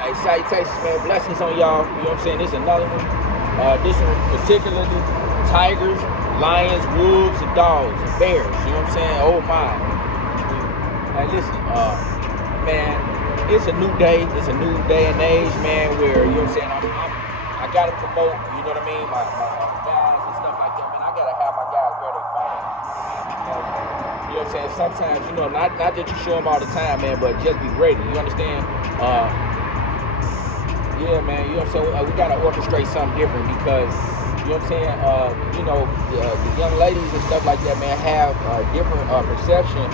Hey, salutations, man. Blessings on y'all. You know what I'm saying? This is another one. This one particularly tigers, lions, wolves, and dogs, and bears. You know what I'm saying? Oh my. Hey, listen, man, it's a new day. It's a new day and age, man, where, you know what I'm saying, I gotta promote, you know what I mean, my guys and stuff like that, man. I gotta have my guys wear their phones. You know what I'm saying? Sometimes, you know, not that you show them all the time, man, but just be ready. You understand? Yeah, man, you know what I'm saying? We gotta orchestrate something different because, you know what I'm saying? The young ladies and stuff like that, man, have a different perception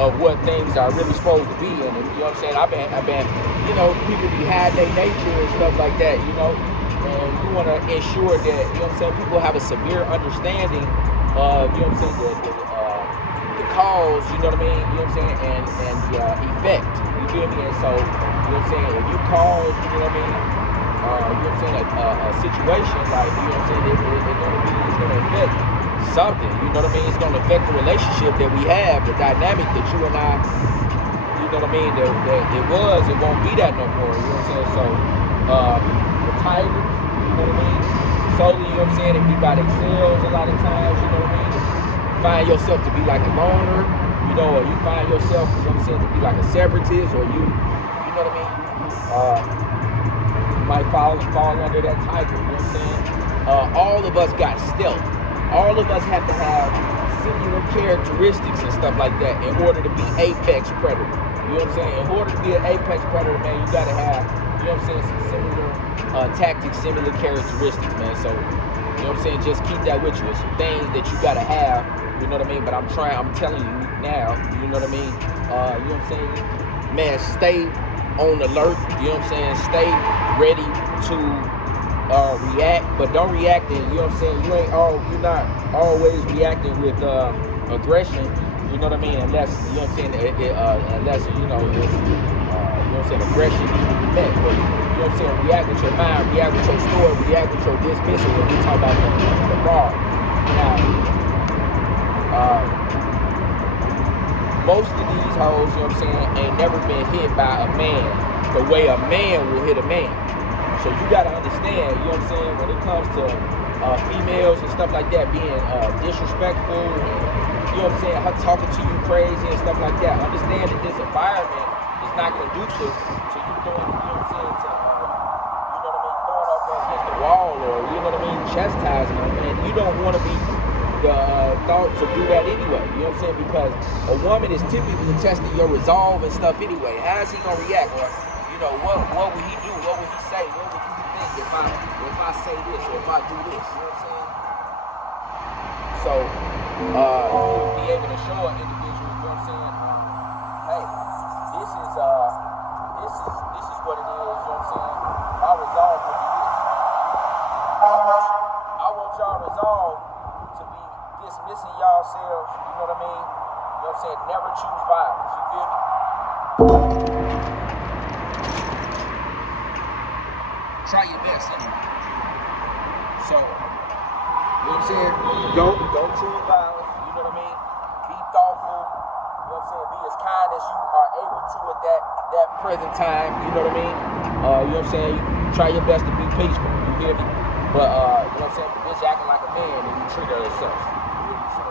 of what things are really supposed to be. And you know what I'm saying? I've been, you know, people be hiding their nature and stuff like that, you know? And we want to ensure that, you know what I'm saying, people have a severe understanding of, you know what I'm saying, the cause, you know what I mean, you know what I'm saying, and the effect, you feel me? And so, you know what I'm saying, if you cause, you know what I mean, you know what I'm saying, a situation, like, you know what I'm saying, it's going to affect something, you know what I mean, it's going to affect the relationship that we have, the dynamic that you and I, you know what I mean, that it won't be that no more, you know what I'm saying, so, the tigers, you know what I mean, solely, you know what I'm saying, if you got excels a lot of times, you know what I mean, find yourself to be like a loner, you know, or you find yourself, you know what I'm saying, to be like a separatist, or you know what I mean, you might fall under that tiger, you know what I'm saying? All of us got stealth. All of us have to have similar characteristics and stuff like that in order to be apex predator. You know what I'm saying? In order to be an apex predator, man, you gotta have, you know what I'm saying, some similar tactics, similar characteristics, man. So, you know what I'm saying? Just keep that with you. It's some things that you gotta have, you know what I mean? But I'm telling you now, you know what I mean? You know what I'm saying? Man, stay on alert, you know what I'm saying? Stay ready to react, but don't react in, you know what I'm saying? You're not always reacting with aggression, you know what I mean? Unless, you know what I'm saying, unless, you know, it's, you know what I'm saying, aggression needs to be met. But, you know what I'm saying, react with your mind, react with your story, react with your dismissal when we talk about the bar. Now, most of these hoes, you know what I'm saying, ain't never been hit by a man the way a man will hit a man. So you gotta understand, you know what I'm saying, when it comes to females and stuff like that being disrespectful and, you know what I'm saying, her talking to you crazy and stuff like that, understand that this environment is not conducive to you doing, you know what I'm saying, to, you know what I mean, throwing up against the wall or, you know what I mean, chastising them. And you don't want to be thought to do that anyway, you know what I'm saying, because a woman is typically testing your resolve and stuff anyway. How is he gonna react? Or, you know, what would he do? What would he say? What would he think if I say this or if I do this? You know what I'm saying? So you'll be able to show an individual, you know what I'm saying? Hey, this is what it is. You know what I'm saying? My resolve will be this. I want y'all resolve to be dismissing yourselves. You know what I mean? You know what I'm saying? Never choose violence. You feel me? Try your best anyway. So, you know what I'm saying? Don't choose violence. You know what I mean? Be thoughtful. You know what I'm saying? Be as kind as you are able to at that present time. You know what I mean? You know what I'm saying? Try your best to be peaceful. You hear me? But you know what I'm saying? The bitch acting like a man and you treat her as such. You hear me? So,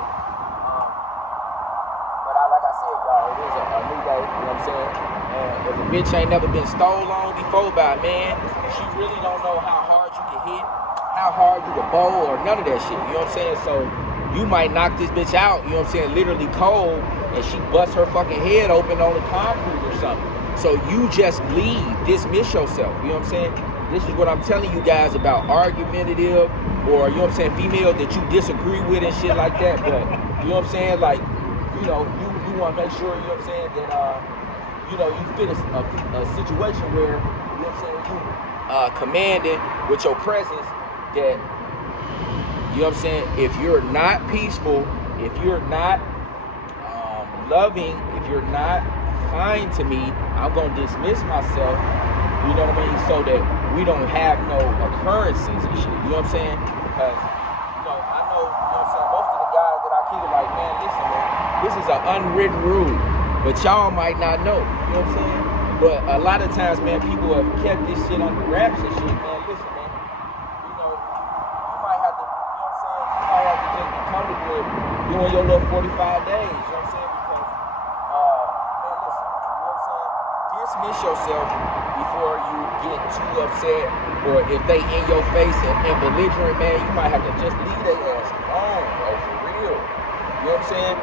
but like I said, y'all, it is a new day. You know what I'm saying? And if a bitch ain't never been stole on before by a man, she really don't know how hard you can hit, how hard you can bowl, or none of that shit. You know what I'm saying? So you might knock this bitch out, you know what I'm saying, literally cold, and she busts her fucking head open on the concrete or something. So you just leave, dismiss yourself. You know what I'm saying? This is what I'm telling you guys about argumentative, or, you know what I'm saying, females that you disagree with and shit like that. But, you know what I'm saying, like, you know, you want to make sure, you know what I'm saying, that, you know, you fit a situation where, you know what I'm saying, you commanding with your presence that, you know what I'm saying, if you're not peaceful, if you're not loving, if you're not kind to me, I'm going to dismiss myself, you know what I mean, so that we don't have no occurrences and shit, you know what I'm saying? Because, you know, I know, you know what I'm saying, most of the guys that I keep are like, man, listen, man, this is an unwritten rule, but y'all might not know, you know what I'm saying? But a lot of times, man, people have kept this shit under wraps and shit, man. Listen, man, you know, you might have to, you know what I'm saying? You might have to just be comfortable doing your little 45 days, you know what I'm saying? Because, man, listen, you know what I'm saying? Dismiss yourself before you get too upset, or if they in your face and belligerent, man, you might have to just leave their ass alone, bro, for real. You know what I'm saying?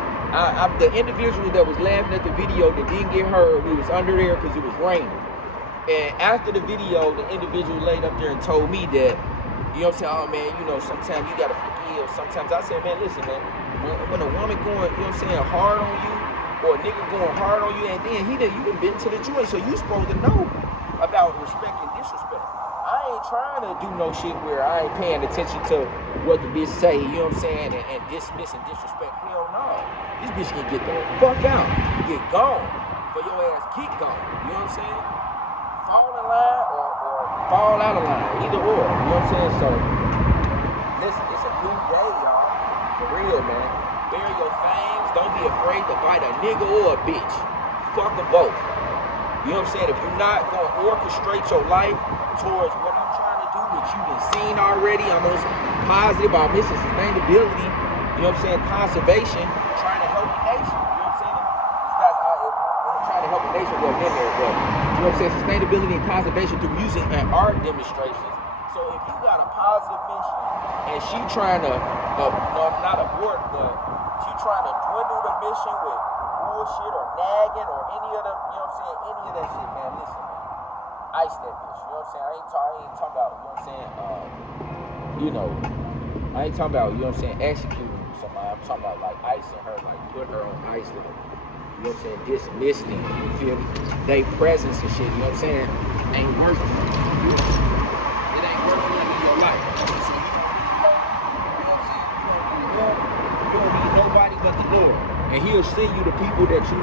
The individual that was laughing at the video that didn't get heard, we was under there because it was raining. And after the video, the individual laid up there and told me that, you know what I'm saying, oh man, you know, sometimes you gotta forgive. Sometimes I said, man, listen, man, when a woman going, you know what I'm saying, hard on you, or a nigga going hard on you, and then you done been to the joint, so you supposed to know about respect and disrespect. I ain't trying to do no shit where I ain't paying attention to what the bitch say, you know what I'm saying, and dismiss and disrespect. Hell no. This bitch can get the fuck out, get gone, for your ass get gone, you know what I'm saying? Fall in line or fall out of line, either or, you know what I'm saying? So, listen, it's a new day, y'all, for real, man. Bear your fangs, don't be afraid to bite a nigga or a bitch. Fuck them both. You know what I'm saying? If you're not going to orchestrate your life towards what I'm trying to do, what you've been seen already, I'm on some positive, I'm missing sustainability, you know what I'm saying, conservation, trying to help the nation, you know what I'm saying? I'm trying to help the nation, well, been there, but, you know what I'm saying, sustainability and conservation through music and art demonstrations. So if you got a positive mission, and she trying to, no, not abort, but she trying to dwindle the mission with bullshit or nagging or any of the, you know what I'm saying, any of that shit, man, listen, man, ice that bitch, you know what I'm saying? I ain't talking about, you know what I'm saying, I ain't talking about, you know what I'm saying, executing somebody. I'm talking about like icing her, like putting her on ice, like, you know what I'm saying, dismiss them, you feel me? They presence and shit, you know what I'm saying, ain't working. It ain't working like in your life. So, you know what I'm saying, you don't need nobody but the Lord. And he'll send you the people that you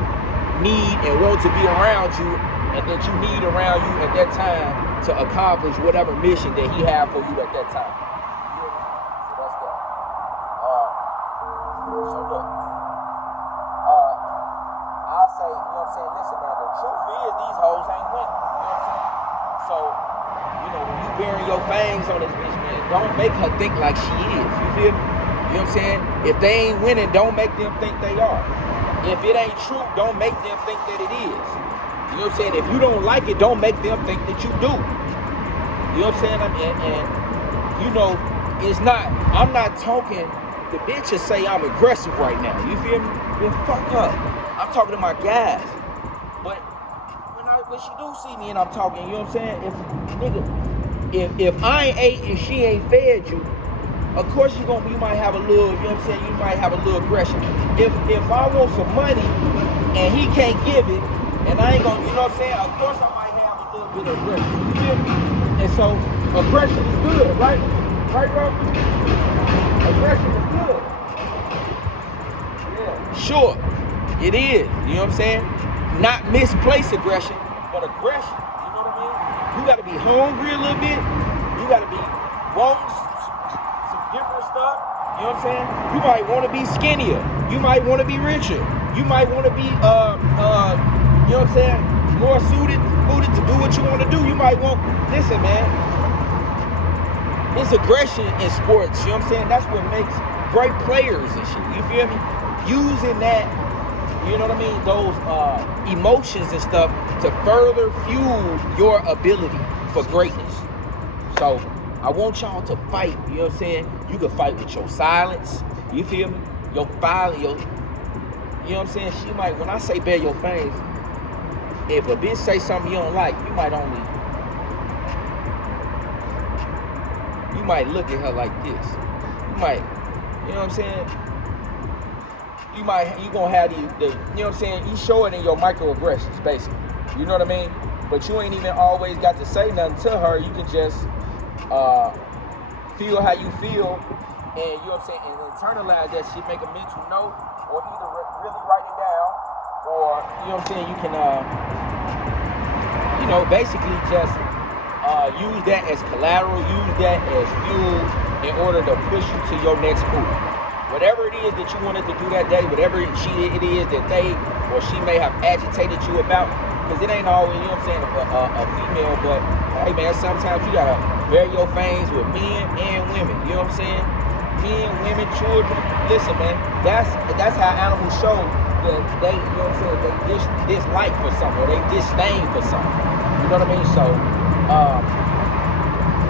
need and want to be around you, and that you need around you at that time to accomplish whatever mission that he had for you at that time. You know what I mean? So that's that. So look, I'll say, you know what I'm saying, listen, man, the truth is these hoes ain't winning. You know what I'm saying? So, you know, when you bearing your fangs on this bitch, man, don't make her think like she is. You feel me? You know what I'm saying? If they ain't winning, don't make them think they are. If it ain't true, don't make them think that it is. You know what I'm saying? If you don't like it, don't make them think that you do. You know what I'm saying? And you know, it's not, I'm not talking, the bitches say I'm aggressive right now. You feel me? Then fuck up. I'm talking to my guys. But when she do see me and I'm talking, you know what I'm saying? If I ain't ate and she ain't fed you, of course you might have a little, you know what I'm saying, you might have a little aggression. If I want some money and he can't give it, and I ain't gonna, you know what I'm saying, of course I might have a little bit of aggression, you feel me? And so, aggression is good, right? Right, bro? Aggression is good. Yeah. Sure, it is, you know what I'm saying? Not misplaced aggression, but aggression, you know what I mean? You gotta be hungry a little bit, you gotta be wanting different stuff, you know what I'm saying? You might want to be skinnier, you might want to be richer, you might want to be, you know what I'm saying, more suited to do what you want to do. You might want, listen, man, it's aggression in sports, you know what I'm saying? That's what makes great players and shit, you feel me? Using that, you know what I mean, those emotions and stuff to further fuel your ability for greatness. So, I want y'all to fight, you know what I'm saying? You can fight with your silence, you feel me? Your violence, you know what I'm saying? She might, when I say bear your fangs, if a bitch say something you don't like, you might look at her like this. You might, you know what I'm saying? You gonna have the, you know what I'm saying? You show it in your microaggressions, basically. You know what I mean? But you ain't even always got to say nothing to her. You can just, feel how you feel, and you know what I'm saying, and internalize that shit, make a mental note, or either really write it down, or, you know what I'm saying, you can, you know, basically just use that as collateral, use that as fuel in order to push you to your next move. Whatever it is that you wanted to do that day, whatever it is that they or she may have agitated you about, because it ain't always, you know what I'm saying, a female, but hey man, sometimes you gotta bury your fangs with men and women, you know what I'm saying? Men, women, children. Listen, man, that's how animals show that they, you know what I'm saying, they dislike for something, or they disdain for something. You know what I mean? So,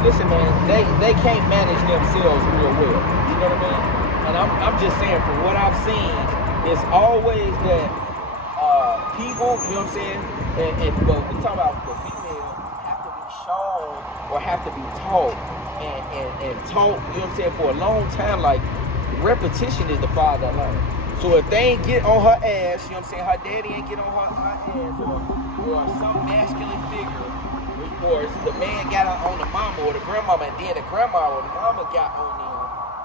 listen, man, they can't manage themselves real well. You know what I mean? And I'm just saying, from what I've seen, it's always that people, you know what I'm saying, but we talk about the female have to be shown or have to be taught and taught, you know what I'm saying, for a long time. Like, repetition is the father of learning. So if they ain't get on her ass, you know what I'm saying, her daddy ain't get on her ass, or some masculine figure, or the man got on the mama or the grandmama, and then the grandma or the mama got on them,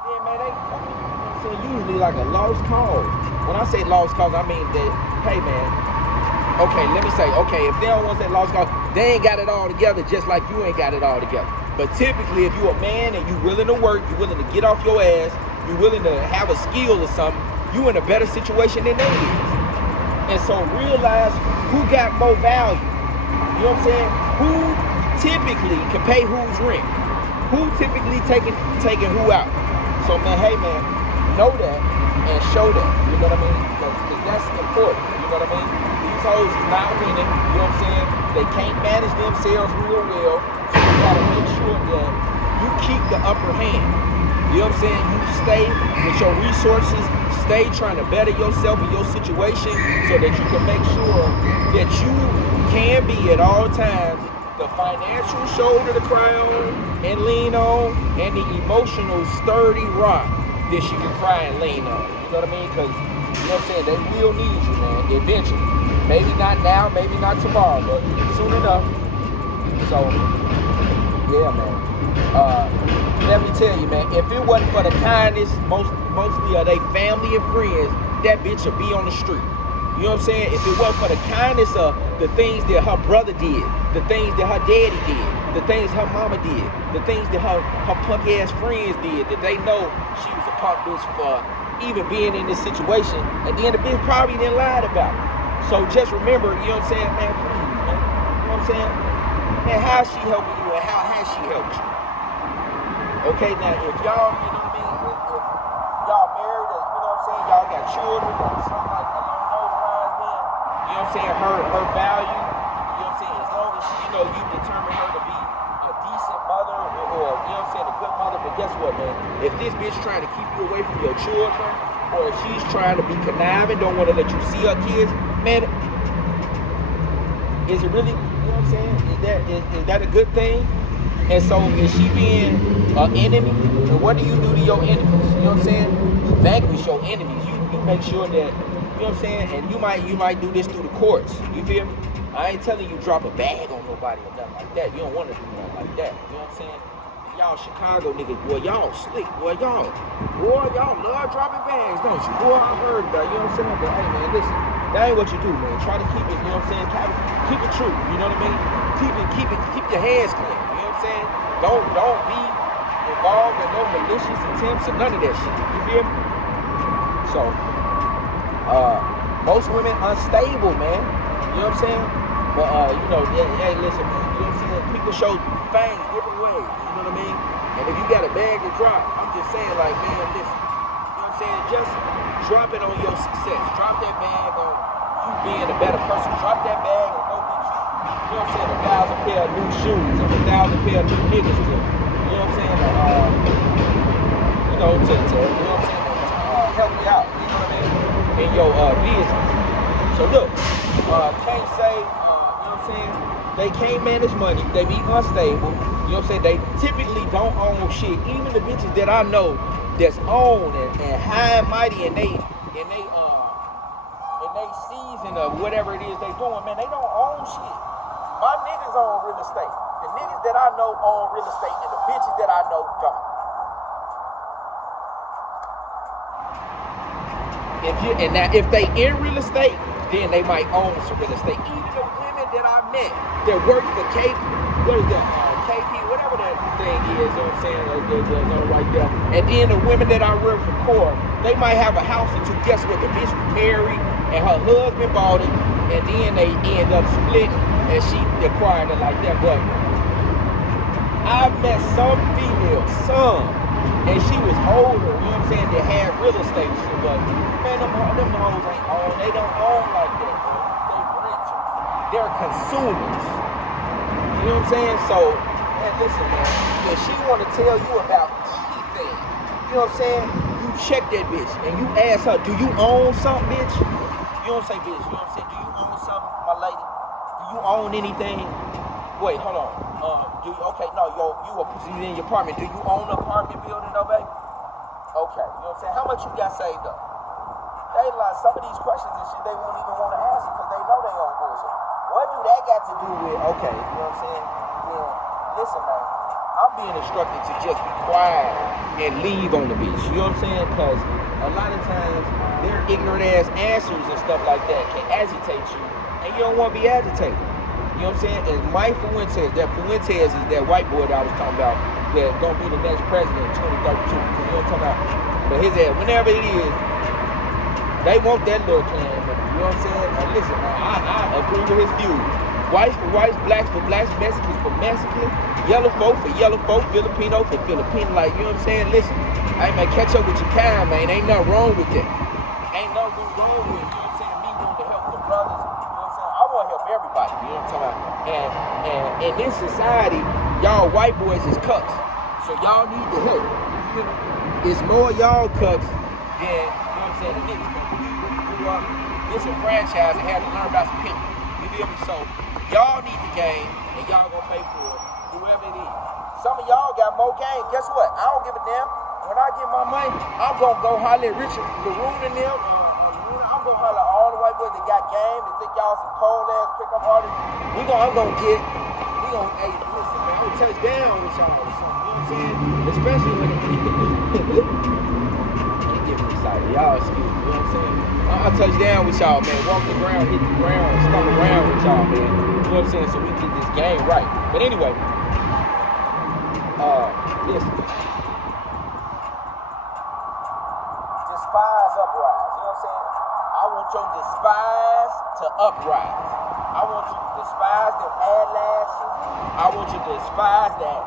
then man, they fucking, you know what I'm saying, usually like a lost cause. When I say lost cause, I mean that, hey man, okay, let me say, okay, if they don't want to say lost cause, they ain't got it all together, just like you ain't got it all together. But typically, if you're a man and you willing to work, you willing to get off your ass, you willing to have a skill or something, you in a better situation than they is. And so realize who got more value. You know what I'm saying? Who typically can pay who's rent? Who typically taking who out? So man, hey man, know that and show that. You know what I mean? Because that's important. You know what I mean? These hoes is not winning. You know what I'm saying? They can't manage themselves real well. So you gotta make sure that you keep the upper hand. You know what I'm saying? You stay with your resources, stay trying to better yourself in your situation so that you can make sure that you can be at all times the financial shoulder to cry on and lean on, and the emotional sturdy rock that she can cry and lean on. You know what I mean? Because, you know what I'm saying, they will need you, man, eventually. Maybe not now, maybe not tomorrow, but soon enough. So, yeah, man. Let me tell you, man, if it wasn't for the kindness, mostly of they family and friends, that bitch would be on the street. You know what I'm saying? If it wasn't for the kindness of the things that her brother did, the things that her daddy did, the things her mama did, the things that her punk ass friends did, that they know she was a punk bitch for even being in this situation, and then the bitch probably didn't lie about it. So just remember, you know what I'm saying, man, please, man. You know what I'm saying? Man, how's she helping you and how has she helped you? Okay, now if y'all, you know what I mean, if y'all married, or, you know what I'm saying, y'all got children or something like along those lines, then, you know what I'm saying, her value, you know what I'm saying, as long as, you know, you determine her to be a decent mother, or you know what I'm saying, a good mother. But guess what, man, if this bitch trying to keep you away from your children, or if she's trying to be conniving, don't want to let you see her kids, man, is it really, you know what I'm saying, is that a good thing? And so is she being an enemy? And what do you do to your enemies? You know what I'm saying? You vanquish your enemies. You make sure that, you know what I'm saying? And you might do this through the courts. You feel me? I ain't telling you drop a bag on nobody or nothing like that. You don't want to do nothing like that. You know what I'm saying? Y'all Chicago niggas, boy, y'all slick, boy, y'all love dropping bags, don't you? Boy, I heard that, you know what I'm saying? But hey man, listen, that ain't what you do, man. Try to keep it, you know what I'm saying? Keep it true, you know what I mean? Keep your hands clean, you know what I'm saying? Don't be involved in no malicious attempts or none of that shit. You feel me? So, most women unstable, man. You know what I'm saying? But you know, hey, listen, man, you know what I'm saying? People show fangs different ways, you know what I mean? And if you got a bag to drop, I'm just saying, like, man, listen, you know what I'm saying? Just drop it on your success. Drop that bag on you being a better person. Drop that bag and go get you know what I'm saying, 1,000 pair of new shoes and 1,000 pair of new niggas to, you know what I'm saying, you know, to you know what I'm saying, to help you out, you know what I mean, in your business. So look, can't say, you know what I'm saying, they can't manage money, they be unstable, you know what I'm saying, they typically don't own shit. Even the bitches that I know that's owned and high and mighty and they season of whatever it is they doing, man, they don't own shit. My niggas own real estate. The niggas that I know own real estate, and the bitches that I know don't. If they in real estate, then they might own some real estate. Even the women that I met that work for KP, whatever that thing is, you know what I'm saying, right there. And then the women that I work for Core, they might have a house or two. Guess what? The bitch was married, and her husband bought it. And then they end up splitting, and she acquired it like that. But I met some female, and she was older, you know what I'm saying, that had real estate and shit, but man, them hoes ain't own, they don't own like that, bro. They renters. They're consumers. You know what I'm saying? So, man, listen, man, if she wanna tell you about anything, you know what I'm saying, you check that bitch and you ask her, do you own something, bitch? You don't say bitch, you know what I'm saying? Do you own something, my lady? Do you own anything? Wait, hold on. Okay, no, you in your apartment. Do you own an apartment building though, baby? Okay, you know what I'm saying? How much you got saved up? They like some of these questions and shit they won't even want to answer because they know they own bullshit. What do that got to do with, okay, you know what I'm saying? Yeah, listen, man, I'm being instructed to just be quiet and leave on the bitch, you know what I'm saying? Because a lot of times their ignorant ass answers and stuff like that can agitate you and you don't want to be agitated. You know what I'm saying? And Mike Fuentes is that white boy that I was talking about that gonna be the next president in 2032. You know what I'm talking about? But his ass, whenever it is, they want that little clan. You know what I'm saying? And listen, man, I agree with his views. Whites for whites, blacks for blacks, Mexicans for Mexicans, yellow folk for yellow folk, Filipino for Filipino. Like, you know what I'm saying? Listen, hey man, catch up with your kind, man. Ain't nothing wrong with that. Ain't nothing wrong with, you know what I'm saying, me wanting to help the brothers. I want to help everybody, you know what I'm talking about? And in this society, y'all white boys is cucks. So y'all need to help. It's more y'all cucks than, you know what I'm saying, the niggas. We grew up disenfranchised and had to learn about some pimping. You feel me? So y'all need the game and y'all gonna pay for it, whoever it is. Some of y'all got more game. Guess what? I don't give a damn. When I get my money, I'm gonna go holler at Richard LaRue and them. I'm gonna holler at all the white boys that got game and think y'all some cold ass pickup artists. Hey, listen, man, I'm gonna touch down with y'all or something, you know what I'm saying? Especially when it get me excited. Y'all excuse me, you know what I'm saying? I'll touch down with y'all, man. Walk the ground, hit the ground, stomp around with y'all, man. You know what I'm saying? So we get this game right. But anyway, listen. Despise uprise, you know what I'm saying? I want your despise to uprise. I want you to despise them eyelashes. I want you to despise that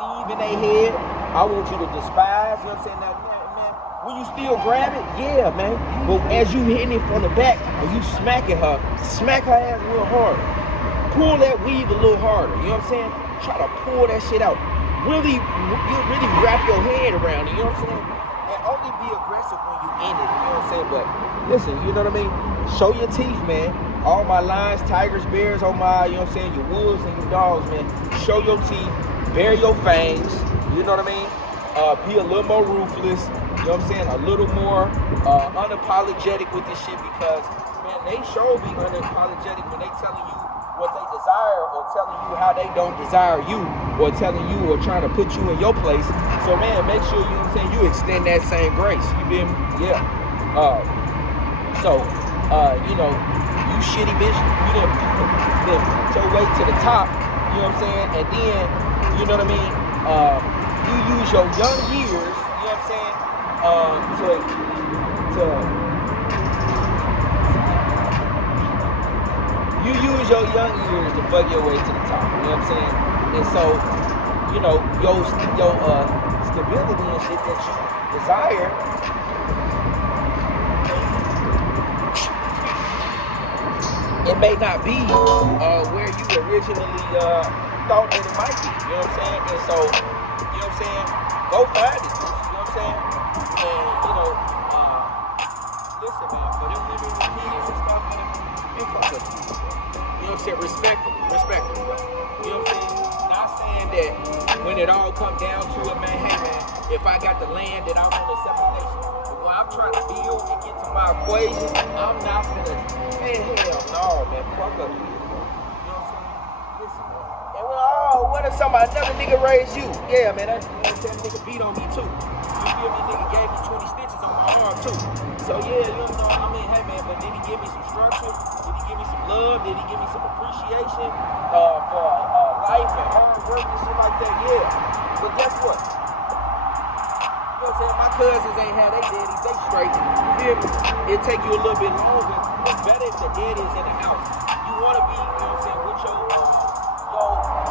weave in their head. I want you to despise, you know what I'm saying? Now, man, will you still grab it? Yeah, man. But as you hitting it from the back and you smacking her, smack her ass a little harder. Pull that weave a little harder, you know what I'm saying? Try to pull that shit out. Really wrap your head around it, you know what I'm saying? And only be aggressive when you end it, you know what I'm saying? But listen, you know what I mean? Show your teeth, man. All my lions, tigers, bears, all my, you know what I'm saying, your wolves and your dogs, man. Show your teeth, bare your fangs, you know what I mean? Be a little more ruthless, you know what I'm saying? A little more unapologetic with this shit because, man, they sure be unapologetic when they telling you what they desire or telling you how they don't desire you or telling you or trying to put you in your place. So, man, make sure, you know what I'm saying, you extend that same grace. You feel me? Yeah. You know, you shitty bitch, you done your way to the top, you know what I'm saying? And then, you know what I mean? You use your young years, you know what I'm saying? You use your young years to fuck your way to the top, you know what I'm saying? And so, you know, your stability and shit that you desire, it may not be where you originally thought that it might be, you know what I'm saying? And so, you know what I'm saying? Go find it, you know what I'm saying? And, you know, listen, man, for them women with kids and stuff, man, they fuck up. You know what I'm saying? Respectfully, bro. You know what I'm saying? Not saying that when it all comes down to it, man, hey, man, if I got the land that I want to separate nation, but when I'm trying to build and get to my equation, I'm not gonna, man, hell no, man, fuck up. You know what I'm saying? Listen, man. And what if another nigga raised you? Yeah, man, you know what I'm saying? Nigga beat on me too. You feel me? Nigga gave me 20 stitches on my arm too. So yeah, you know, I mean, hey man, but did he give me some structure? Did he give me some love? Did he give me some appreciation for life and hard work and shit like that? Yeah. But guess what? You know what I'm I'm saying? My cousins ain't had their daddies, they straight. You feel me? It take you a little bit longer, but better if the daddy is in the house. You want to be, you know what I'm saying, with your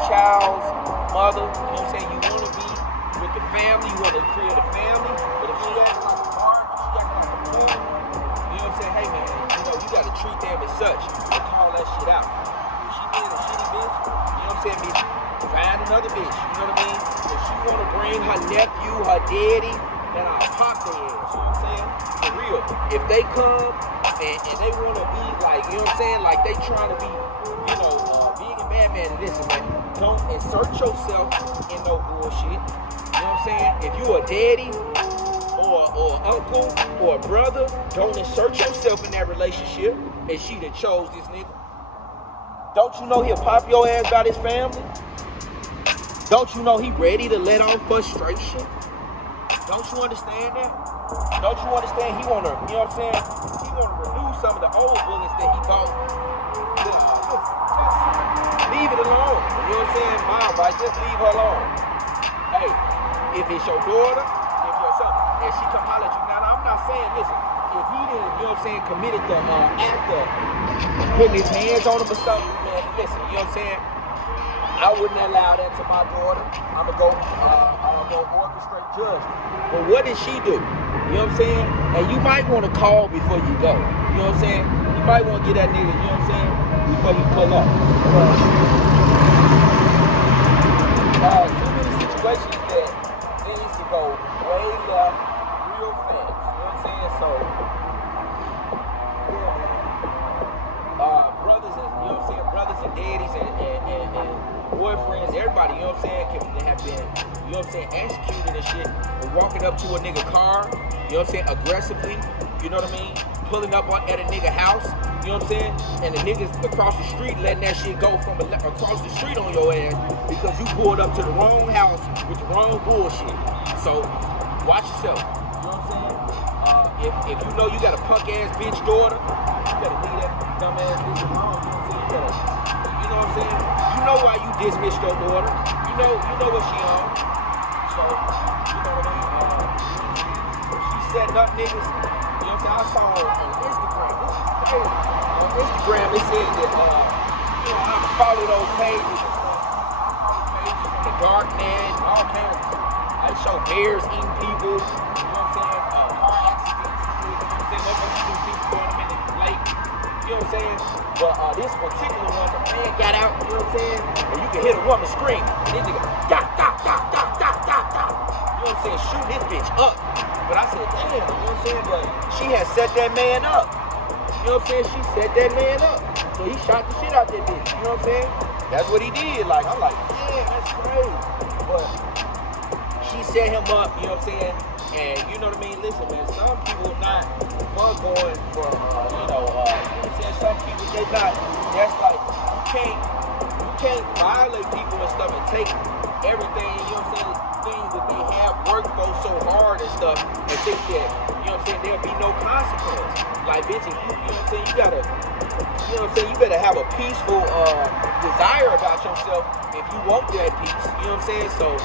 child's mother, you know what I'm saying? You want to be with the family, you want to create a family, but if she acts like a mark, if she acts like a fool, you know what I'm saying? Hey man, you know, you got to treat them as such and call that shit out. If she being a shitty bitch, you know what I'm saying, bitch, find another bitch, you know what I mean? If she want to bring her nephew, her daddy, then I'll pop their ass, you know what I'm saying? For real. If they come and they want to be like, you know what I'm saying, like they trying to be, you know, vegan Batman, listen, man, don't insert yourself in no bullshit. You know what I'm saying? If you a daddy or uncle or a brother, don't insert yourself in that relationship. And she that chose this nigga. Don't you know he'll pop your ass about his family? Don't you know he ready to let off frustration? Don't you understand that? Don't you understand he wanna, you know what I'm saying? He wanna renew some of the old bullets that he bought. Leave it alone. You know what I'm saying? Mom, right? Just leave her alone. Hey, if it's your daughter, if your son, and she come holler at you. Now, I'm not saying, listen, if he didn't, you know what I'm saying, committed the act of putting his hands on him or something, man, listen, you know what I'm saying? I wouldn't allow that to my daughter. I'm gonna go orchestrate judgment. But what did she do? You know what I'm saying? And you might want to call before you go. You know what I'm saying? You might want to get that nigga, you know what I'm saying, before you pull up. Too many situations that things to go way left real fast. You know what I'm saying? So, yeah, man. Brothers and, you know what I'm saying, brothers and daddies and boyfriends, everybody, you know what I'm saying, can have been, you know what I'm saying, executed and shit, and walking up to a nigga car, you know what I'm saying, aggressively, you know what I mean, pulling up at a nigga house, you know what I'm saying, and the niggas across the street letting that shit go from across the street on your ass because you pulled up to the wrong house with the wrong bullshit. So, watch yourself, you know what I'm saying, if you know you got a punk ass bitch daughter, you better leave that dumb ass bitch alone, you know what I'm saying, you know what I'm saying? You know why you dismissed your daughter. You know what she on. So, you know what I mean? She setting up niggas. You know what I'm saying? I saw her on Instagram. This is crazy. On Instagram, they said that, you know, I follow those pages. Pages from the dark net, all kinds of stuff. I show bears eating people. You know what I'm saying? Car accidents. You know what I'm saying? Motherfuckers people throwing them in the lake. You know what I'm saying? But this particular one, the man got out, you know what I'm saying? And you can hear the woman scream. And this nigga, da, da, da, da, da, da, da. You know what I'm saying? Shooting this bitch up. But I said, damn, you know what I'm saying? But she had set that man up. You know what I'm saying? She set that man up. So he shot the shit out that bitch. You know what I'm saying? That's what he did. Like, I'm like, damn, that's crazy. But she set him up, you know what I'm saying? And you know what I mean? Listen, man, some people not going for, you know what I'm saying? Some people, they not, that's like, you can't violate people and stuff and take everything, you know what I'm saying, things that they have worked for so hard and stuff and think that, you know what I'm saying, there'll be no consequence. Like, bitch, if you know what I'm saying, you gotta, you know what I'm saying, you better have a peaceful desire about yourself if you want that peace, you know what I'm saying? So,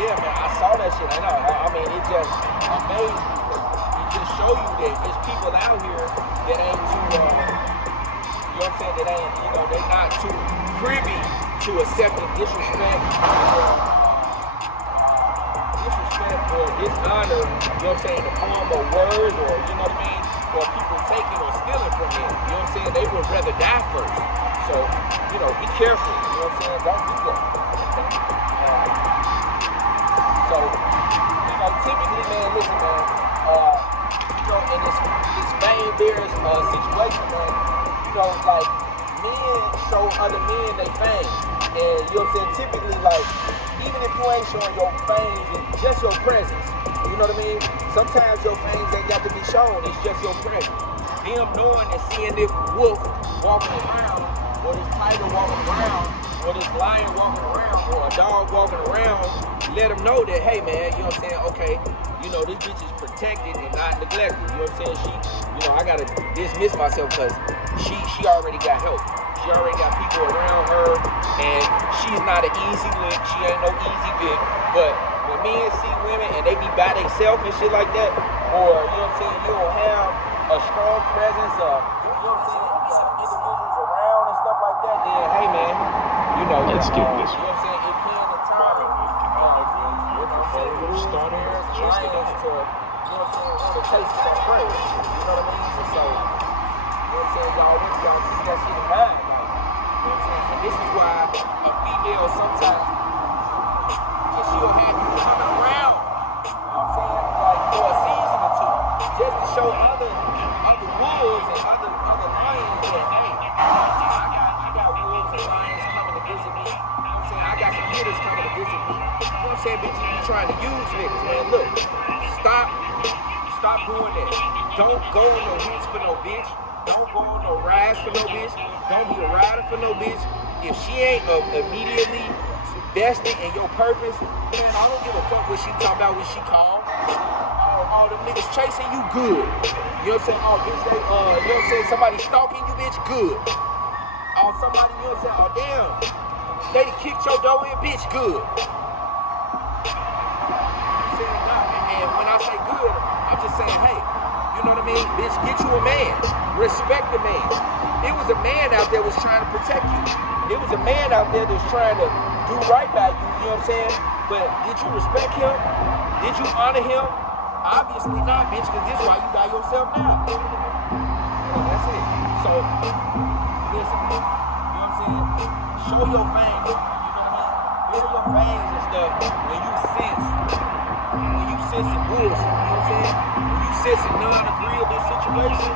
yeah, man, I saw that shit. I mean, it just amazed me because it just show you that there's people out here that ain't too, you know what I'm saying, that ain't, you know, they not too privy to accepting disrespect or dishonor, you know what I'm saying, in the form of words or, you know what I mean, or people taking or stealing from them. You know what I'm saying? They would rather die first. So, you know, be careful. You know what I'm saying? Don't do that. So, you know, typically, man, listen, man, you know, in this Bane Bears situation, man, you know, like, men show other men they fangs. And, you know what I'm saying, typically, like, even if you ain't showing your fangs, it's just your presence. You know what I mean? Sometimes your fangs ain't got to be shown, it's just your presence. Them knowing and seeing this wolf walking around, or this tiger walking around, or this lion walking around, or a dog walking around, let them know that, hey man, you know what I'm saying, okay, you know, this bitch is protected and not neglected. You know what I'm saying? She, you know, I gotta dismiss myself because she already got help. She already got people around her, and she's not an easy lick. She ain't no easy lick. But when men see women and they be by themselves and shit like that, or you know what I'm saying, you don't have a strong presence of, you know what I'm saying, individuals around and stuff like that, then hey man, you know, Let's do this. you know what I'm saying, it can in time, you know what I'm saying, lions to, you know what I'm saying, want to chase that prey, you know what I mean, and so, you know what I'm saying, y'all keep that shit in mind, like, you know what I'm saying, and this is why a female sometimes, and she'll have you coming around, you know what I'm saying, like for a season or two, just to show other wolves and other lions that, hey, I got wolves and lions coming to visit me, you know what I'm saying, I got some hitters coming to visit me, you know what I'm saying, bitches be trying to use niggas, man, look, stop doing that, don't go on no hits for no bitch, don't go on no rides for no bitch, don't be a rider for no bitch, if she ain't immediately invested in your purpose, man, I don't give a fuck what she talking about when she called. All them niggas chasing you, good. You know what I'm saying? Oh, bitch, they, you know what I'm saying? Somebody stalking you, bitch, good. Oh, somebody, you know what I'm saying? Oh, damn. They kicked your door in, bitch, good. And when I say good, I'm just saying, hey, you know what I mean? Bitch, get you a man. Respect the man. It was a man out there was trying to protect you. It was a man out there that was trying to do right by you, you know what I'm saying? But did you respect him? Did you honor him? Obviously not, bitch, because this is why you by yourself now. Yeah, that's it. So, listen, you know what I'm saying? Show your fangs, you know what I mean? Wear your fangs and stuff when you sense it bullshit, you know what I'm saying? When you sense a non-agreeable situation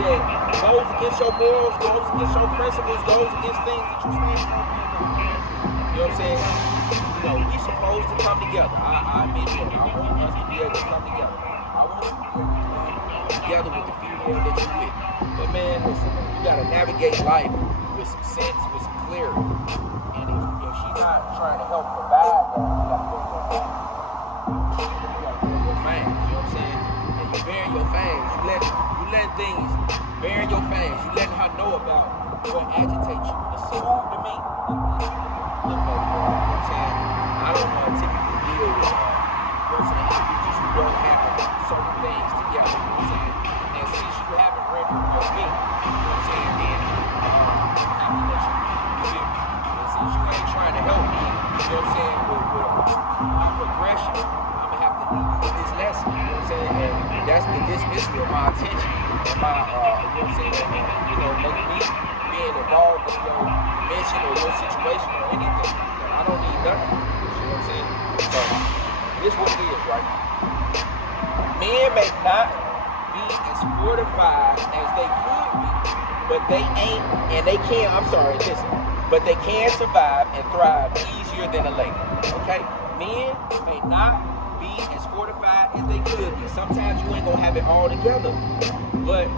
that goes against your morals, goes against your principles, goes against things that you stand for, you know what I'm saying? You know, we supposed to come together. I admit that. I want us to be able to come together. I want you to be able to come together with the female that you with. But man, listen, you gotta navigate life with some sense, with some clarity. And if she's not trying to help provide that, you gotta go with your fangs. You gotta go with your fangs, you know what I'm saying? And you bearing your fangs, you letting things bearing your fangs, you letting her know about what agitates you. It's smooth to me. Look, baby, you know what I'm saying? I don't typically deal with, you know what I'm saying, individuals who don't have certain things together, you know what I'm saying? And since you haven't rendered your me, you know what I'm saying, then I have to let you be, you feel me? And since you ain't trying to help me, you know what I'm saying, with progression, I'm gonna have to leave you with this lesson, you know what I'm saying? And that's the dismissal of my attention and my, you know what I'm saying, and, you know, make me being involved in your mission or your situation or anything. I don't need nothing. You know what I'm saying? So, this is what it is, right? Men may not be as fortified as they could be, but they ain't, and they can, I'm sorry, listen, but they can survive and thrive easier than a lady, okay? Men may not be as fortified as they could be. Sometimes you ain't gonna have it all together, but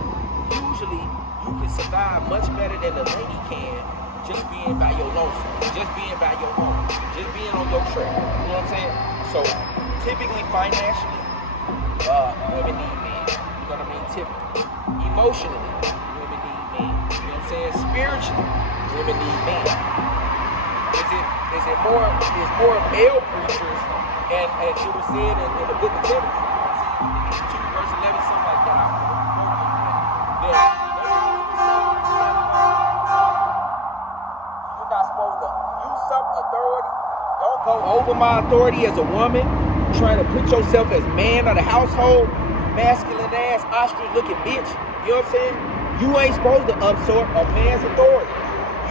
usually you can survive much better than a lady can just being by your lonesome, just being by your home, just being on your track. You know what I'm saying? So typically financially, women need men. You know what I mean? Typically. Emotionally, women need men. You know what I'm saying? Spiritually, women need men. Is more male preachers, and it was said in the book of Timothy, you know what I'm saying? 2 verse 11, something like that. I'm you're not supposed to usurp authority. Don't go over my authority as a woman, trying to put yourself as man of the household, masculine ass, ostrich looking bitch. You know what I'm saying? You ain't supposed to usurp a man's authority.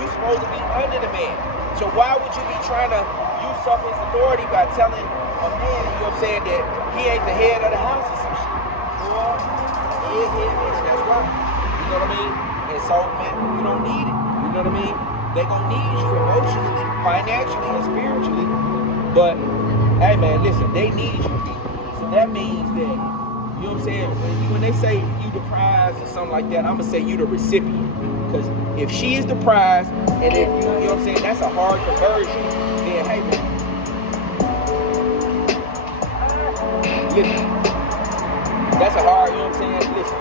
You supposed to be under the man. So why would you be trying to usurp his authority by telling a man, you know what I'm saying, that he ain't the head of the house or some shit? Boy, head bitch, that's right. You know what I mean? And so, man, you don't need it. You know what I mean? They gonna need you emotionally, financially, and spiritually. But, hey man, listen, they need you. So that means that, you know what I'm saying, when they say you the prize or something like that, I'm gonna say you the recipient. Because if she is the prize, and if you know what I'm saying, that's a hard conversion, then hey man, listen, that's a hard, you know what I'm saying? Listen,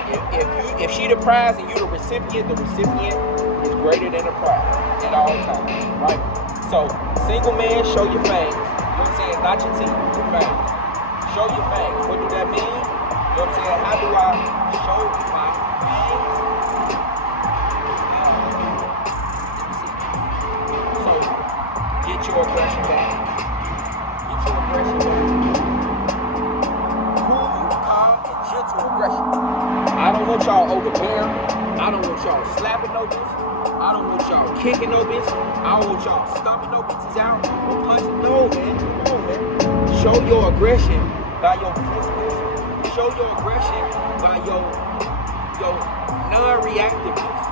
if she the prize and you the recipient is greater than the prize at all times, right? So, single man, show your fangs. know what I'm saying? Not your teeth, your fangs. Show your fangs. What do that mean? You know what I'm saying? How do I show my fangs? So, get your aggression back. Get your aggression back. Cool, calm, and gentle aggression. I don't want y'all overbearing. I don't want y'all slapping no bitches. I don't want y'all kicking no bitches. I don't want y'all stomping no bitches out or punching. No, man. Come on, man. Show your aggression by your business. Show your aggression by your non-reactiveness.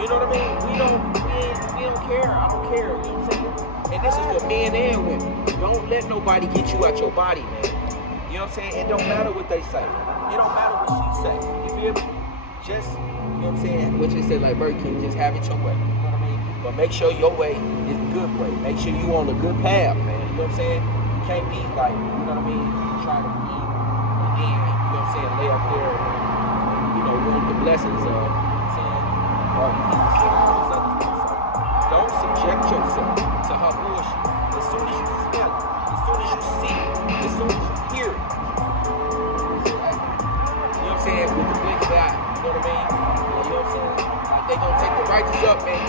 You know what I mean? We don't care. I don't care. You know what I'm saying? And this is for men and women. Don't let nobody get you out your body, man. You know what I'm saying? It don't matter what they say. It don't matter what she say. You feel me? Just, you know what I'm saying? What you said, like Burger King, just have it your way. You know what I mean? But make sure your way is the good way. Make sure you on the good path, man. You know what I'm saying? You can't be like, you know what I mean, trying to be, and then, you know what I'm saying, lay up there and, you know, want the blessings of, you know what I'm saying, or don't subject yourself to her bullshit. As soon as you smell it, as soon as you see it, as soon as you hear it, you know what I'm saying, with the blink of the eye, you know what I mean? You know what I'm saying? Like they gonna take the righteous up, man.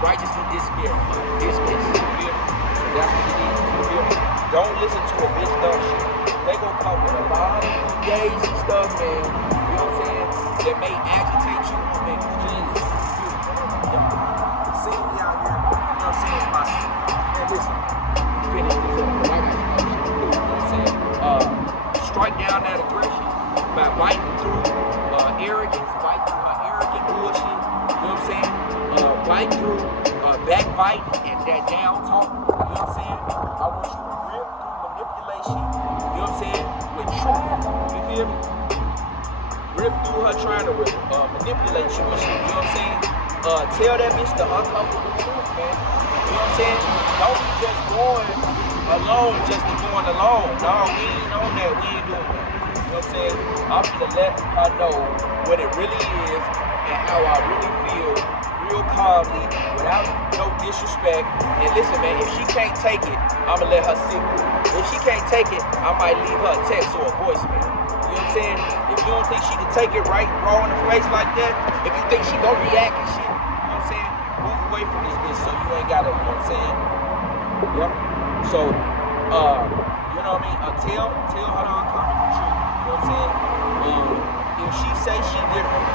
Righteous will disappear. Dismiss. You feel me? So that's what it is. You feel me? Don't listen to a bitch dumb shit. They gonna come with a lot of gays and stuff, man. You know what I'm saying? That may agitate you, make you jealous. See me out here, you know what I'm saying? My man, listen. Finish this up, but I got some other shit to do. You know what I'm saying? Strike down that aggression by biting through arrogance, bite through her arrogant bullshit. You know what I'm saying? Bite through backbite and that down talk. You know what I'm saying? I want you to rip through manipulation. You know what I'm saying? With truth. You feel me? Rip through her trying to manipulate you and shit. You know what I'm saying? Tell that bitch the uncomfortable truth, man. You know what I'm saying? Don't be just going alone just to going alone. No, we ain't on that. We ain't doing that. You know what I'm saying? I'm gonna let her know what it really is and how I really feel, real calmly, without no disrespect. And listen, man, if she can't take it, I'ma let her sit with it. If she can't take it, I might leave her a text or a voicemail. You know what I'm saying? If you don't think she can take it right, raw in the face like that, if you think she gonna react and shit, you know what I'm saying? Move away from this bitch so you ain't gotta, you know what I'm saying? Yep. So, you know what I mean? Tell her the uncomfortable truth. You know what I'm saying? If she say she different,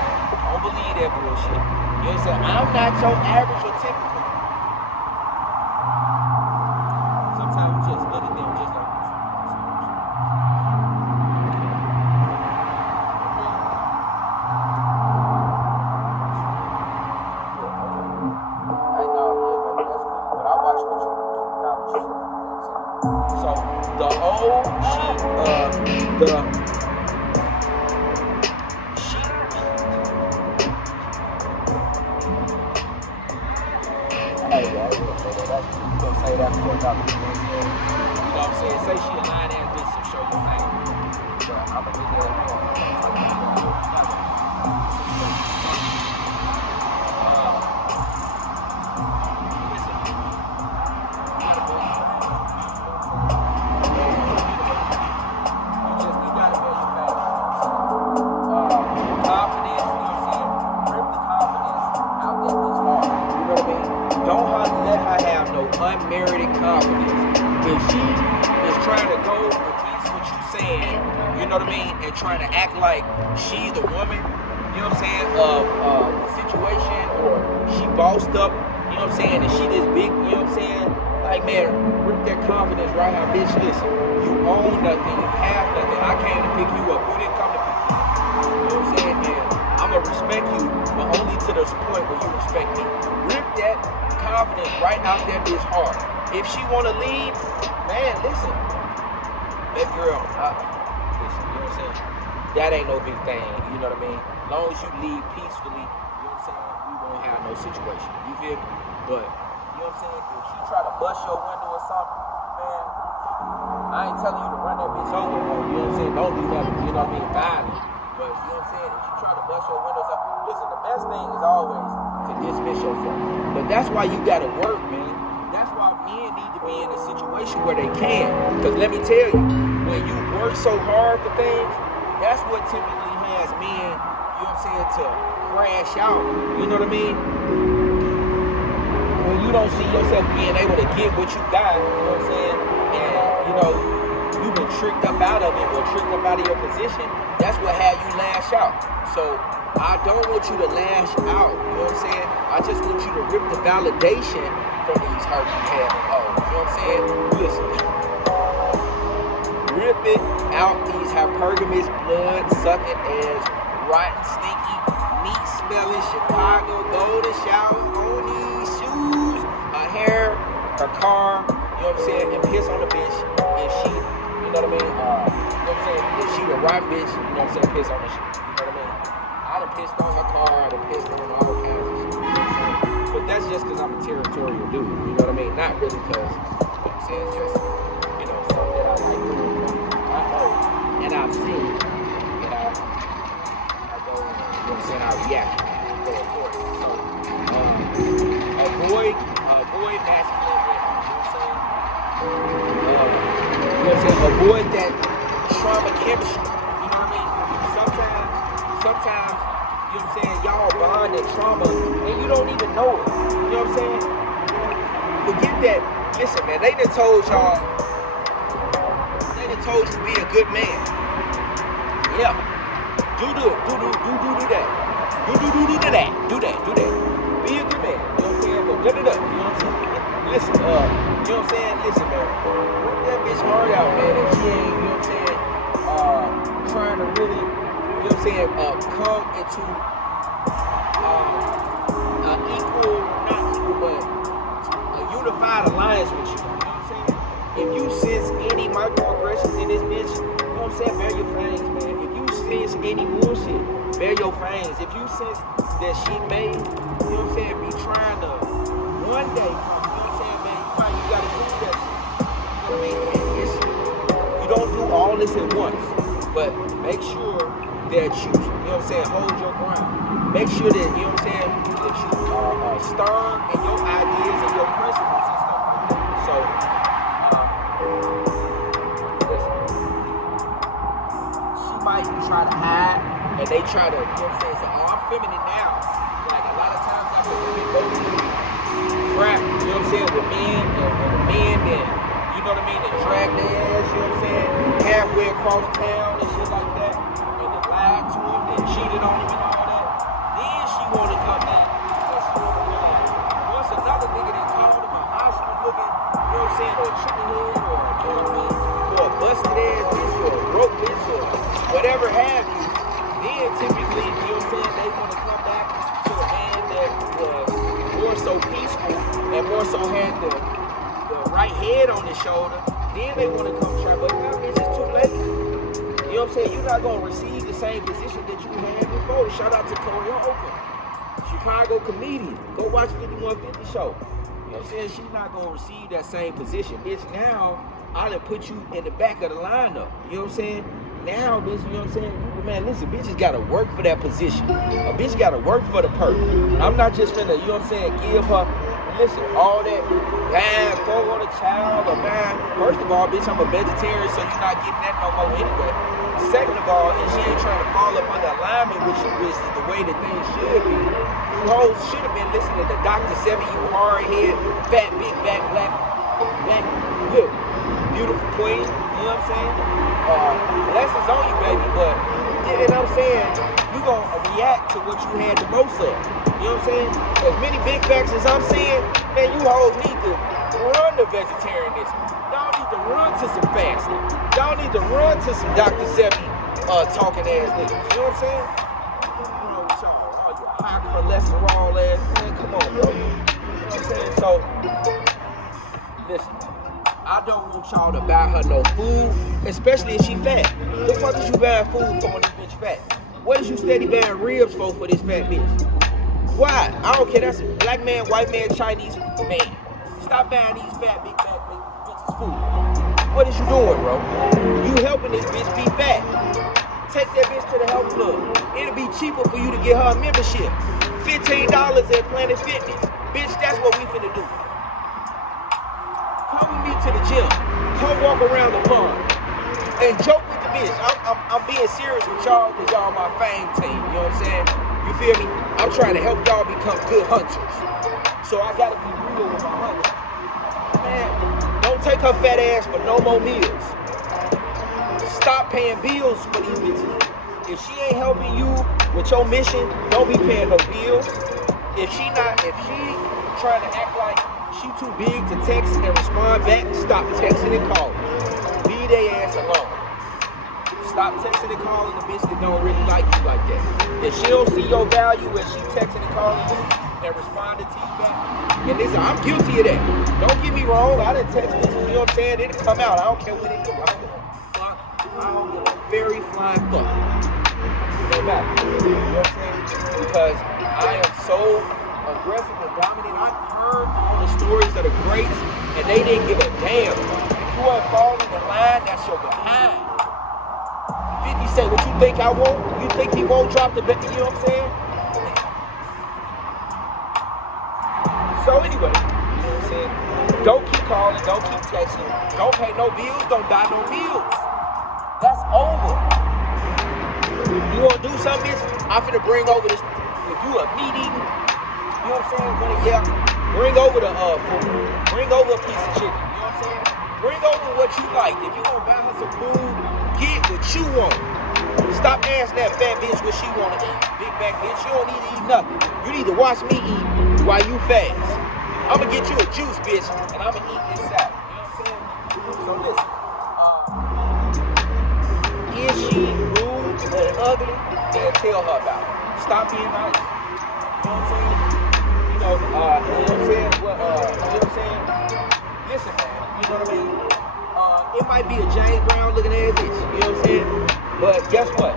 don't believe that bullshit. You know what I'm saying? I'm not your average or typical. Sometimes you just look at them just like this. Unmerited confidence. If she is trying to go against what you saying, you know what I mean, and trying to act like she's the woman, you know what I'm saying, of the situation, or she bossed up, you know what I'm saying, and she this big, you know what I'm saying, like, man, rip that confidence right out, bitch. Listen, you own nothing, you have nothing. I came to pick you up, you didn't come to pick me up. You know what I'm saying? And I'ma respect you, but only to the point where you respect me. Rip that confidence right out that bitch hard. If she wanna leave, man, listen. That girl, listen, you know what I'm saying? That ain't no big thing, you know what I mean? As long as you leave peacefully, you know what I'm saying, we won't have no situation. You feel me? But, you know what I'm saying? If she try to bust your window or something, man, I ain't telling you to run that bitch over, you know what I'm saying? Don't do nothing, you know what I mean, violent. But, you know what I'm saying? If she try to bust your windows up, listen, the best thing is always to dismiss yourself. But that's why you gotta work, man. That's why men need to be in a situation where they can. Because let me tell you, when you work so hard for things, that's what typically has men, you know what I'm saying, to crash out. You know what I mean? When you don't see yourself being able to get what you got, you know what I'm saying, and you know, you've been tricked up out of it or tricked up out of your position, that's what had you lash out. So I don't want you to lash out, you know what I'm saying? I just want you to rip the validation from these hurting having hoes, you know what I'm saying? Listen, rip it out these hypergamous, blood-sucking ass, rotten, stinky, meat-smelling Chicago golden shower on these shoes, her hair, her car, you know what I'm saying, and piss on the bitch if she, you know what I mean, you know what I'm saying, if she a rotten bitch, you know what I'm saying, piss on the shit, you know what I mean? I done pissed on her car, I done pissed on all kinds of shit, you know what I'm saying? But that's just because I'm a territorial dude, you know what I mean? Not really because, you know what I'm saying, just, you know, something that I like doing. I know, and I've seen, and I go, you know what I'm saying, I react, go accordingly. So, avoid masculine women, you know what I'm saying? You know what I'm saying? Avoid that trauma chemistry, you know what I mean? Sometimes, you know what I'm saying, y'all bond in trauma, and you don't even know it, you know what I'm saying? Forget that. Listen, man, they done told y'all, told you to be a good man. Yeah. Do that. Do that. Be a good man. You know what I'm saying? But you know what I'm saying? Listen, you know what I'm saying? Listen, man. Work that bitch hard out, man. If she ain't, you know what I'm saying, trying to really, you know what I'm saying, come into equal, not equal, but a unified alliance with you. You know what I'm saying? If you sense any microaggressions in this bitch, you know what I'm saying, bear your fangs, man. If you sense any bullshit, bear your fangs. If you sense that she may, you know what I'm saying, be trying to one day come, you know what I'm saying, man, you gotta do that shit. You know what I mean? You don't do all this at once, but make sure that you know what I'm saying, hold your ground. Make sure that, you know what I'm saying, that you are stern in your ideas and your principles and stuff like that. So, she might try to hide, and they try to, you know what I'm saying, say, oh, I'm feminine now. Like, a lot of times after women go through crap, you know what I'm saying, with men, and men, and, you know what I mean, and drag their ass, you know what I'm saying, halfway across town and shit like that, and they lied to him, they cheated on him and all that. Then she want to come back, and she want to realize, once another nigga that called him a hostile looking, you know what I'm saying, or a chicken head, or a, you know what I mean, or a busted ass bitch, or a broke bitch, or whatever have you, then typically, you know what I'm saying, they want to come back to a man that was more so peaceful and more so had the right head on his shoulder. Then they want to come try, but now it's just too late. You know what I'm saying? You're not going to receive the same position that you had before. Shout out to Corey Holcomb, Chicago comedian. Go watch 5150 show. You know what I'm saying? She's not going to receive that same position. Bitch, now I done put you in the back of the lineup. You know what I'm saying? Now, bitch, you know what I'm saying? Man, listen, bitches got to work for that position. A bitch got to work for the perk. I'm not just finna, you know what I'm saying, give her, listen, all that bad fuck on a child or bad. First of all, bitch, I'm a vegetarian, so you're not getting that no more anyway. Second of all, and she ain't trying to fall up under alignment with you, which is the way that things should be. You hoes should have been listening to Dr. Sebi, you hard head, fat, big back, black, look, beautiful queen, you know what I'm saying? Blessings on you, baby, but, you know what I'm saying? You gonna react to what you had the most of. You know what I'm saying? As many big facts as I'm seeing, man, you hoes need to run to vegetarianism. Y'all need to run to some fasting. Y'all need to run to some Dr. Sebi talking ass niggas. You know what I'm saying? What's wrong with y'all? All you high cholesterol ass, man, come on, bro. You know what I'm saying? So, listen. I don't want y'all to buy her no food, especially if she fat. The fuck is you buying food for when this bitch fat? What is you steady buying ribs for this fat bitch? Why? I don't care. That's black man, white man, Chinese man. Stop buying these fat big fat bitches food. What is you doing, bro? You helping this bitch be fat. Take that bitch to the health club. It'll be cheaper for you to get her a membership. $15 at Planet Fitness. Bitch, that's what we finna do. to the gym. Come walk around the pond and joke with the bitch. I'm being serious with y'all because y'all my Fang team. You know what I'm saying? You feel me? I'm trying to help y'all become good hunters. So I gotta be real with my hunters. Man, don't take her fat ass for no more meals. Stop paying bills for these bitches. If she ain't helping you with your mission, don't be paying no bills. If she trying to act like she too big to text and respond back, stop texting and calling. Leave their ass alone. Stop texting and calling the bitch that don't really like you like that. If she don't see your value when she texting and calling you and responding to you back, and listen, I'm guilty of that. Don't get me wrong, I done text bitches, you know what I'm saying? It'll come out. I don't care when it come out. I don't give a very flying fuck. No matter. You know what I'm saying? Because I am so aggressive and dominant. I've heard all the stories of the greats, and they didn't give a damn. If you ain't falling in line, that's your behind. 50 say, what you think I won't? You think he won't drop the bet? You know what I'm saying? So anyway, you know what I'm saying? Don't keep calling, don't keep texting, don't pay no bills, don't buy no meals. That's over. You wanna do something, bitch? I'm finna bring over this. If you a meat eating, you know what I'm saying? Bring over the food. Bring over a piece of chicken. You know what I'm saying? Bring over what you like. If you gonna buy her some food, get what you want. Stop asking that fat bitch what she wanna eat. Big back bitch, you don't need to eat nothing. You need to watch me eat while you fast. I'ma get you a juice, bitch, and I'ma eat this salad. You know what I'm saying? So listen. Is she rude and ugly? Then tell her about it. Stop being nice. You know what I'm saying? You know what I'm saying? You know what I'm saying? Listen, man. You know what I mean? It might be a James Brown looking ass bitch. You know what I'm saying? But guess what?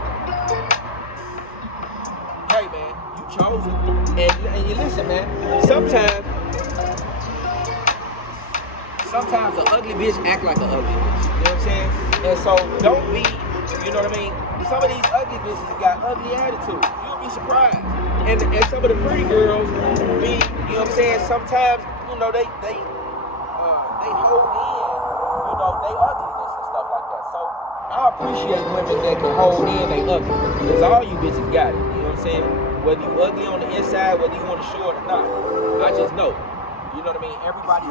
Hey, man, you chosen. And you listen, man. Sometimes an ugly bitch act like an ugly bitch. You know what I'm saying? And so don't be. You know what I mean? Some of these ugly bitches got ugly attitudes. You'll be surprised. And some of the pretty girls be, you know what I'm saying, sometimes, you know, they hold in, you know, they ugliness and stuff like that. So I appreciate women that can hold in they ugly. Because all you bitches got it. You know what I'm saying? Whether you ugly on the inside, whether you want to show it or not. I just know. You know what I mean? Everybody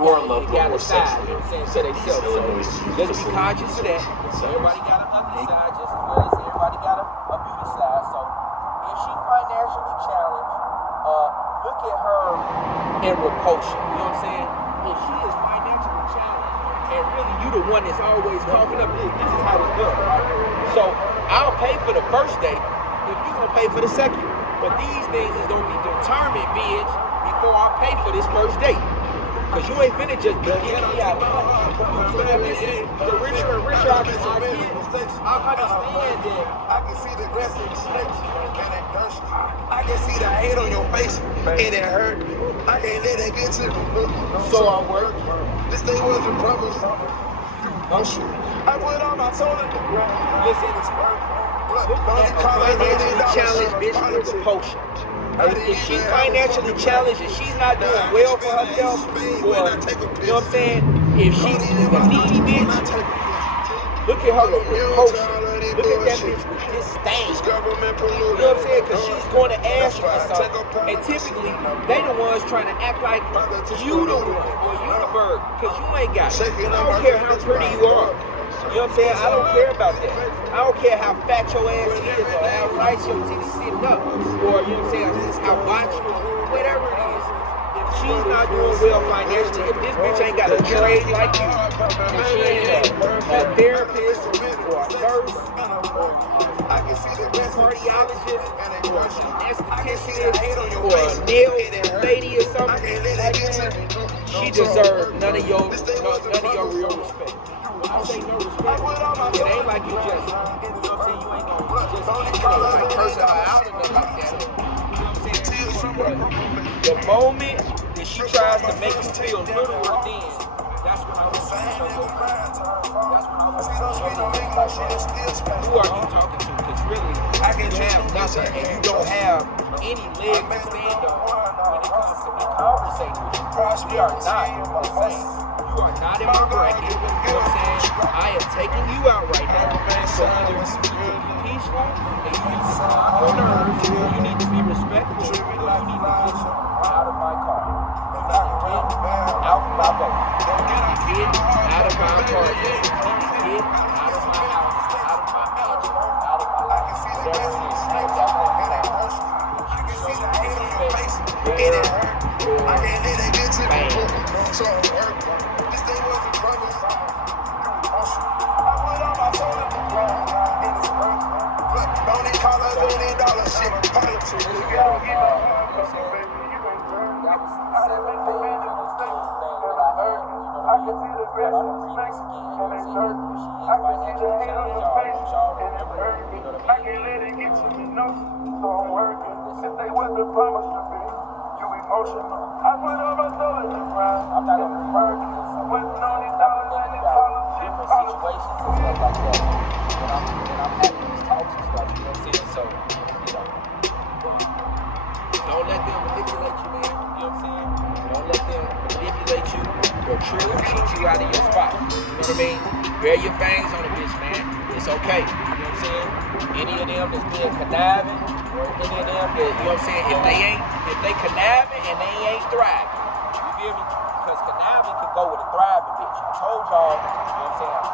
got a side, you know what I'm saying, to themselves. So just be conscious of that. Everybody got an ugly side just as well as everybody got a beauty side. So if she financially challenged, look at her in repulsion. You know what I'm saying? If she is financially challenged, and really you the one that's always coughing up, this is how it's done, right? So I'll pay for the first date if you gonna pay for the second. But these things is gonna be determined, bitch, before I pay for this first date. Cause you ain't finna just be getting me out of money. The richer and richer I get, I understand that. I can see the grass in the snakes and it thirsty. I can see the hate on your face and it hurt. I can't let it get to me. So I work. This thing wasn't promised. Oh shit. I put on my soul in the ground. Listen, look at a financially challenged bitch with repulsion. If she's financially challenged and she's not doing well for herself, or, you know what I'm saying, if she's a needy bitch, look at her with repulsion. Look at that bitch with disdain. You know what I'm saying? Because she's going to ask you for something. And typically, they the ones trying to act like you the one, or you the bird, because you ain't got it. I don't care how pretty you are. You know what I'm saying? I don't care about that. I don't care how fat your ass is or how nice your titties sitting up or, you know what I'm saying, how botched or whatever it is. If she's not doing well financially, if this bitch ain't got a trade like you, if she ain't a therapist or a nurse or a cardiologist or an esthetician or a nail lady or something like that, she deserves none of your real respect. When I say no respect, it ain't like you just, you know what I'm saying, you ain't gonna just, like cursing her out or nothing like that. You know what I'm saying? The moment that she tries to make you feel little or thin, that's when I was saying, who are you talking to? Because really, you have nothing and you don't have any leg to stand on when it comes to me conversating with you. We are not the same. You are not in my bracket. You know what I'm saying? I am taking you out right now. So either you need to be peaceful and you need to calm your nerves, or you need to be respectful, or you need to get out of my car. Get out of my boat. Get out of my apartment. Get out of my house. Out of my mansion. Out of my life. Whatever it is. I can't let it get to me. So I work. This thing wasn't trouble. I put all my soul in the ground. In this work. Look, don't need collars, don't need dollars. Shit, politics. You gotta get my heart close, baby. You ain't turn. That was I didn't make the major mistake that I heard. I can see the grass in the snake, and it's hurt. I can see the hate on your face, and it's hurt. I can't let it get to me, no. So I'm working. If they wasn't promised to be, you emotional. I put all my soul in the ground. I'm not gonna hurt. Wasn't on these dollars and these dollars. Different situations and stuff like that. And I'm having these talks and stuff, you know what I'm saying? So, you know, don't let them manipulate you, man. You know what I'm saying? Don't let them manipulate you or trick or cheat you out of your spot. You know what I mean? Bear your fangs on a bitch, man. It's okay. You know what I'm saying? Any of them that's being conniving, or any of them that, you know what I'm saying, if they conniving and they ain't thriving, you feel me? Because conniving can go with a thriving bitch. I told y'all, you know what I'm saying,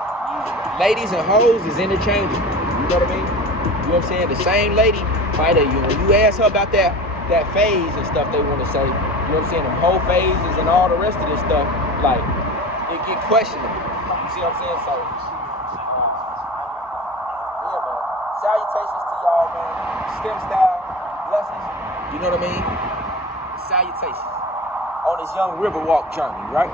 ladies and hoes is interchangeable. You know what I mean? You know what I'm saying? The same lady might have, when you ask her about that phase and stuff they want to say, you know what I'm saying, them whole phases and all the rest of this stuff, like, it get questionable. You see what I'm saying? So, yeah, man. Salutations to y'all, man. STEM style blessings. You know what I mean? Salutations on this young Riverwalk journey, right?